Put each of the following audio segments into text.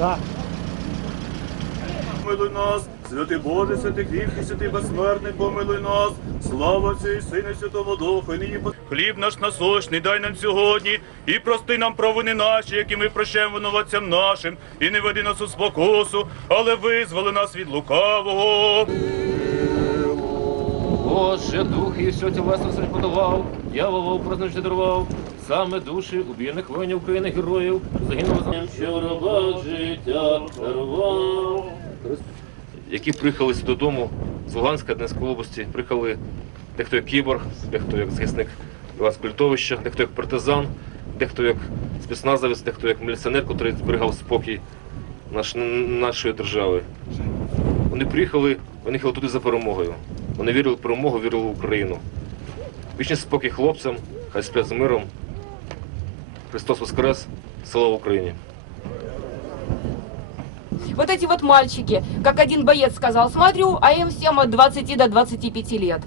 Да. Помилуй нас, святий Боже, святий кріпкий, святий безсмертний, помилуй нас, слава Сину, і Святому Духу, і нині по- хліб наш насущний, дай нам сьогодні, і прости нам провини наші, які ми прощаємо винуватцям нашим, і не веди нас у спокусу, але визволи нас від лукавого. Боже, дух і все тіла все подавав, я вовов праздничний дарував, саме душі убійних воїнів України, героїв, загинув за життя дарував. Які приїхали додому з Луганська, Донецької області, приїхали дехто як кіборг, дехто як захисник Іванського дехто як партизан, дехто як спецназовець, дехто як міліціонер, який зберігав спокій наш, нашої держави. Вони приїхали, вони їхали туди за перемогою. Вони вірили в перемогу, вірили в Україну. Вічний спокій хлопцям, хай сплять з миром. Христос Воскрес, слава Україні! Вот эти вот мальчики, как один боец сказал, смотрю, а им всем от 20 до 25 лет.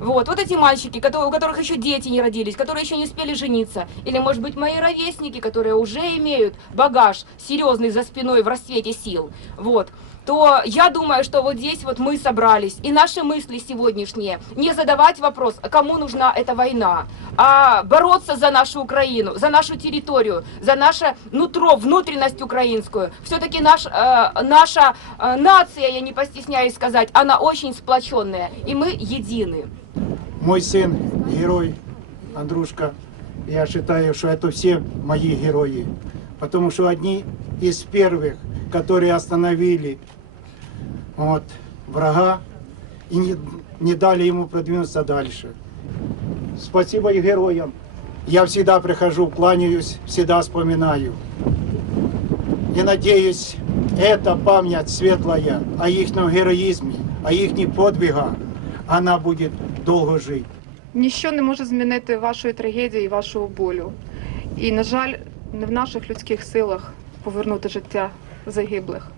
Вот, вот эти мальчики, которые, у которых еще дети не родились, которые еще не успели жениться. Или, может быть, мои ровесники, которые уже имеют багаж серьезный за спиной в расцвете сил. Вот то я думаю, что вот здесь вот мы собрались, и наши мысли сегодняшние, не задавать вопрос, кому нужна эта война, а бороться за нашу Украину, за нашу территорию, за наше нутро, внутренность украинскую. Все-таки наш, э, наша э, нация, я не постесняюсь сказать, она очень сплоченная, и мы едины. Мой сын герой, Андрушка. Я считаю, что это все мои герои. Потому что одни из первых, которые остановили вот, врага и не, не дали ему продвинуться дальше. Спасибо и героям. Я всегда прихожу, кланяюсь, всегда вспоминаю. И надеюсь, эта память светлая о их героизме, о их подвигах, она будет долго жить. Ніщо не може змінити вашої трагедії і вашого болю. І, на жаль, не в наших людських силах повернути життя загиблих.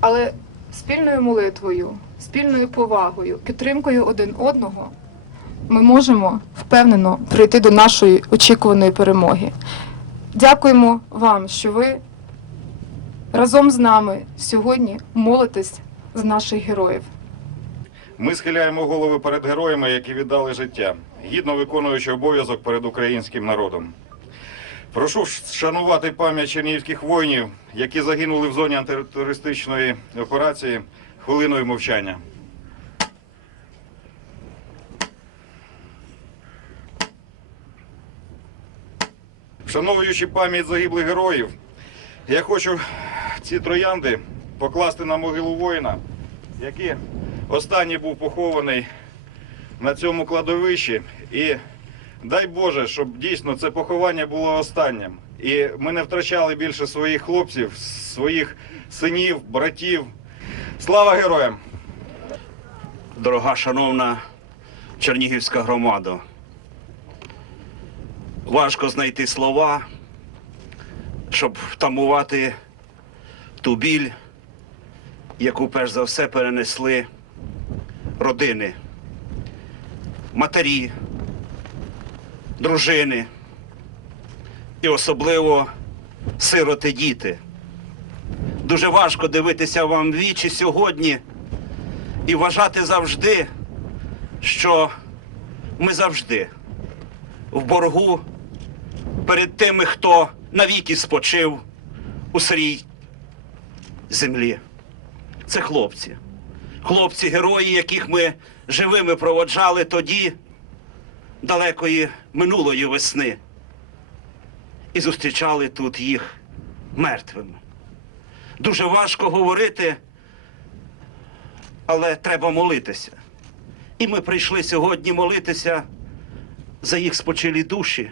Але спільною молитвою, спільною повагою, підтримкою один одного ми можемо впевнено прийти до нашої очікуваної перемоги. Дякуємо вам, що ви разом з нами сьогодні молитесь за наших героїв. Ми схиляємо голови перед героями, які віддали життя, гідно виконуючи обов'язок перед українським народом. Прошу шанувати пам'ять чернігівських воїнів, які загинули в зоні антитерористичної операції хвилиною мовчання. Вшановуючи пам'ять загиблих героїв, я хочу ці троянди покласти на могилу воїна, який останній був похований на цьому кладовищі. І дай Боже, щоб дійсно це поховання було останнім. І ми не втрачали більше своїх хлопців, своїх синів, братів. Слава героям! дорога шановна Чернігівська громада. Важко знайти слова, щоб втамувати ту біль, яку перш за все перенесли родини, матері, дружини і особливо сироти діти. Дуже важко дивитися вам в вічі сьогодні і вважати завжди, що ми завжди в боргу перед тими, хто навіки спочив у сирій землі. Це хлопці. Хлопці, герої, яких ми живими проводжали тоді, далекої минулої весни, і зустрічали тут їх мертвими. Дуже важко говорити але треба молитися. І ми прийшли сьогодні молитися за їх спочилі душі,